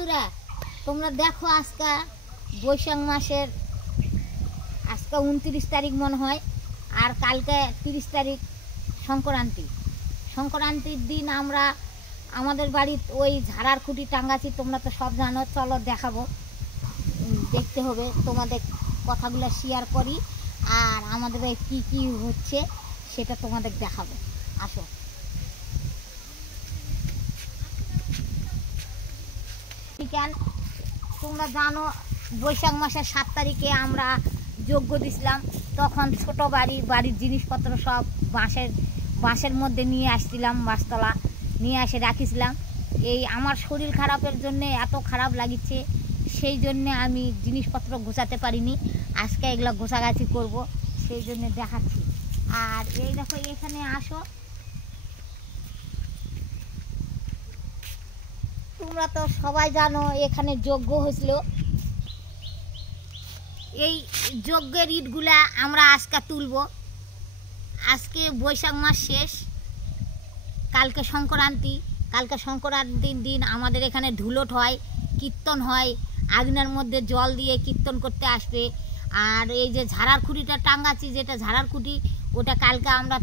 বন্ধুরা তোমরা দেখো আজকে বৈশাখ মাসের আজকে 29 তারিখ মনে হয়, আর কালকে 30 তারিখ সংক্রান্তির দিন আমরা আমাদের বাড়িতে ওই ঝাড়ার খুঁটি টাঙ্গাছি। তোমরা তো সব জানো, চলো দেখাবো, দেখতে হবে, তোমাদের কথাগুলো শেয়ার করি আর আমাদের কি কি হচ্ছে সেটা তোমাদের দেখাবো। আসো। তোমরা জানো বৈশাখ মাসের 7 তারিখে আমরা যজ্ঞ দিছিলাম, তখন ছোট বাড়ির জিনিসপত্র সব বাঁশের মধ্যে নিয়ে আসছিলাম, বাঁশতলা নিয়ে এসে রাখিছিলাম। এই আমার শরীর খারাপের জন্য এত খারাপ লাগিচ্ছে, সেই জন্যে আমি জিনিসপত্র গোছাতে পারিনি। আজকে এগুলো গোছাগাছি করব, সেই জন্য দেখাচ্ছি। আর এই দেখো এখানে আসো, তোমরা তো সবাই জানো এখানে যজ্ঞ হয়েছিল। এই যজ্ঞের ইটগুলা আমরা আজকে তুলব। আজকে বৈশাখ মাস শেষ, কালকে সংক্রান্তির দিন আমাদের এখানে ধুলোট হয়, কীর্তন হয়, আগুনের মধ্যে জল দিয়ে কীর্তন করতে আসবে। আর এই যে ঝাড়ার খুঁটিটা টাঙ্গাচ্ছি, যেটা ঝাড়ার খুঁটি, ওটা কালকে আমরা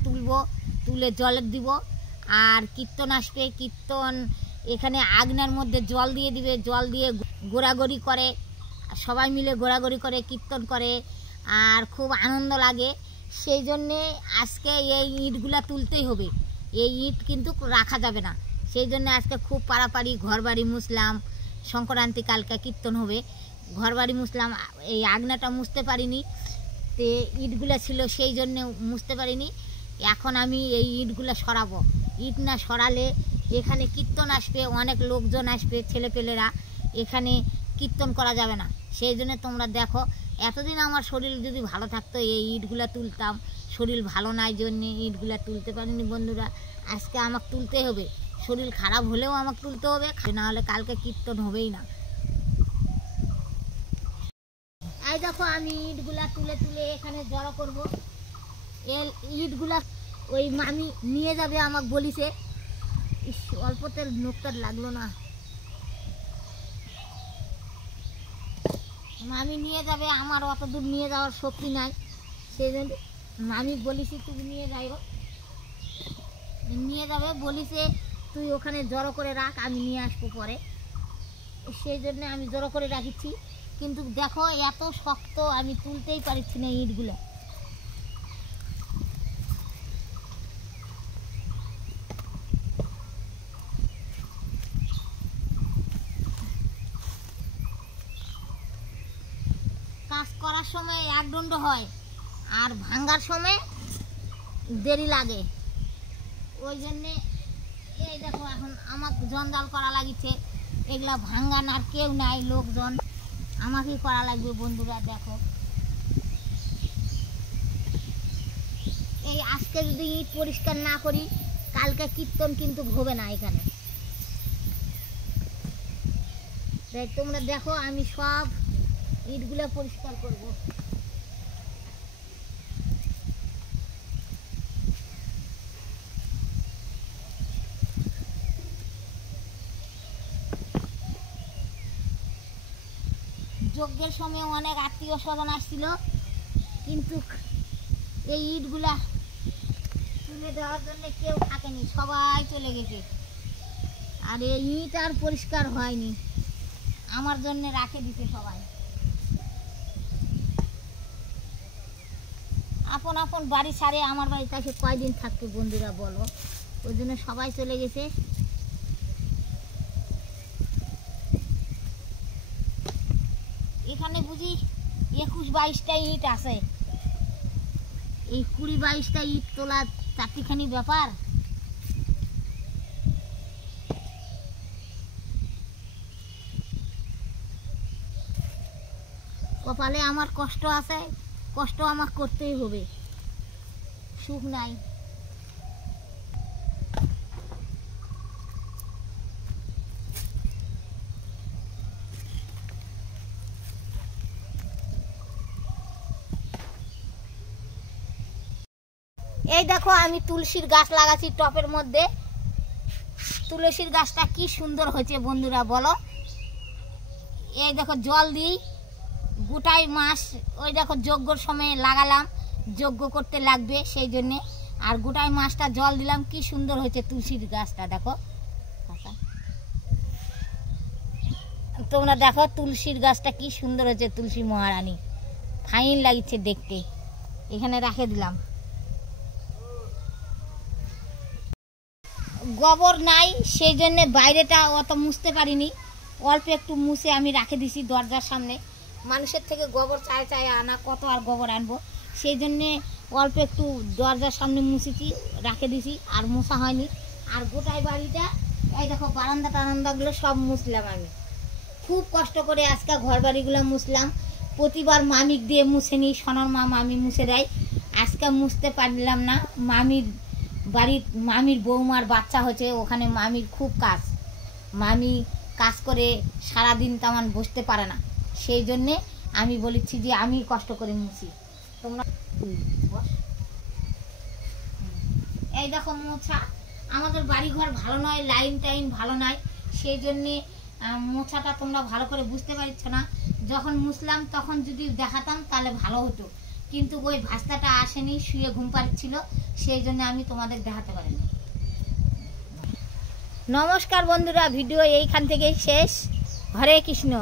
তুলে জলে দিব। আর কীর্তন আসবে, কীর্তন এখানে আগুনের মধ্যে জল দিয়ে দিবে, জল দিয়ে গোড়াগড়ি করে, সবাই মিলে গোড়াগড়ি করে কীর্তন করে, আর খুব আনন্দ লাগে। সেই জন্যে আজকে এই ইটগুলা তুলতেই হবে, এই ইট কিন্তু রাখা যাবে না। সেই জন্য আজকে খুব পাড়াপাড়ি ঘরবাড়ি মুছলাম, সংক্রান্তি কালকে কীর্তন হবে, ঘরবাড়ি মুছলাম। এই আগনাটা মুছতে পারিনি, তে ইটগুলা ছিল সেই জন্যে মুছতে পারিনি। এখন আমি এই ইটগুলা সরাবো। ইট না সরালে এখানে কীর্তন আসবে, অনেক লোকজন আসবে, ছেলেপেলেরা, এখানে কীর্তন করা যাবে না। সেই জন্য তোমরা দেখো, এতদিন আমার শরীর যদি ভালো থাকতো এই ইটগুলা তুলতাম, শরীর ভালো নাই জন্যে ইটগুলা তুলতে পারিনি। বন্ধুরা আজকে আমাকে তুলতে হবে, শরীর খারাপ হলেও আমাকে তুলতে হবে, না হলে কালকে কীর্তন হবেই না। এই দেখো আমি ইটগুলা তুলে এখানে জড়ো করবো। এই ইটগুলা ওই মামি নিয়ে যাবে, আমাকে বলিছে। অল্পতে নোকটার লাগলো না, মামি নিয়ে যাবে, আমার অত দূর নিয়ে যাওয়ার শক্তি নাই। সেই জন্য মামি বলিছি তুমি নিয়ে যাবে, বলিছে তুই ওখানে জড়ো করে রাখ, আমি নিয়ে আসবো পরে। সেই জন্য আমি জড়ো করে রাখিছি, কিন্তু দেখো এত শক্ত, আমি তুলতেই পারছি না ইটগুলো। কাজ করার সময় একদণ্ড হয়, আর ভাঙ্গার সময় দেরি লাগে। ওই জন্যে এই দেখো এখন আমাকে জঞ্জাল করা লাগিছে, এগুলা ভাঙ্গান আর কেউ নাই, লোকজন, আমাকেই করা লাগবে। বন্ধুরা দেখো, এই আজকে যদি ইট পরিষ্কার না করি, কালকে কীর্তন কিন্তু হবে না এখানে। তাই তোমরা দেখো আমি সব ইটগুলা পরিষ্কার করব। যজ্ঞের সময় অনেক আত্মীয় স্বজন আসছিল, কিন্তু এই ইটগুলা তুলে দেওয়ার জন্য কেউ থাকেনি, সবাই চলে গেছে। আর এই ইট আর পরিষ্কার হয়নি, আমার জন্য রাখে দিতে সবাই। আপন আপন বাড়ি ছাড়ে আমার বাড়িতে এসে কয়দিন থাকতো বন্ধুরা বলো, ওই জন্য সবাই চলে গেছে। এখানে বুঝি 21-22টা ইট আছে, এই 20-22টা ইট তোলা চারটিখানি ব্যাপার। কপালে আমার কষ্ট আছে, কষ্ট আমার করতেই হবে, সুখ নাই। এই দেখো আমি তুলসীর গাছ লাগাচ্ছি টপের মধ্যে। তুলসীর গাছটা কি সুন্দর হয়েছে বন্ধুরা বলো, এই দেখো জল দিই গোটাই মাস, ওই দেখো যজ্ঞর সময় লাগালাম, যজ্ঞ করতে লাগবে সেই জন্যে। আর গোটাই মাছটা জল দিলাম, কি সুন্দর হয়েছে তুলসীর গাছটা দেখো। তোমরা দেখো তুলসীর গাছটা কি সুন্দর হয়েছে, তুলসী মহারানী ফাইন লাগছে দেখতে। এখানে রেখে দিলাম। গোবর নাই সেই জন্যে বাইরেটা অত মুছতে পারিনি, অল্প একটু মুছে আমি রেখে দিছি দরজার সামনে। মানুষের থেকে গোবর চায় চায় আনা, কত আর গোবর আনবো, সেই জন্যে অল্প একটু দরজার সামনে মুছেছি, রেখে দিছি, আর মোছা হয়নি। আর গোটাই বাড়িটা এই দেখো বারান্দা টারান্দাগুলো সব মুছলাম আমি, খুব কষ্ট করে আজকে ঘর বাড়িগুলো মুছলাম। প্রতিবার মামিক দিয়ে মুছে নিই, সোনার মা মামি মুছে দেয়, আজকে মুছতে পারলাম না। মামির বাড়ির মামির বৌমার বাচ্চা হচ্ছে, ওখানে মামির খুব কাজ, মামি কাজ করে সারাদিন তেমন বসতে পারে না, সেই জন্যে আমি বলেছি যে আমি কষ্ট করে মুছি। তোমরা এই দেখো মোছা, আমাদের বাড়িঘর ভালো নয়, লাইন টাইন ভালো নয়, সেই জন্যে মোছাটা তোমরা ভালো করে বুঝতে পারছো না। যখন মুছলাম তখন যদি দেখাতাম তাহলে ভালো হতো, কিন্তু ওই ভাস্তাটা আসেনি, শুয়ে ঘুম পাচ্ছিল, সেই জন্য আমি তোমাদের দেখাতে পারিনি। নমস্কার বন্ধুরা, ভিডিও এইখান থেকেই শেষ। হরে কৃষ্ণ।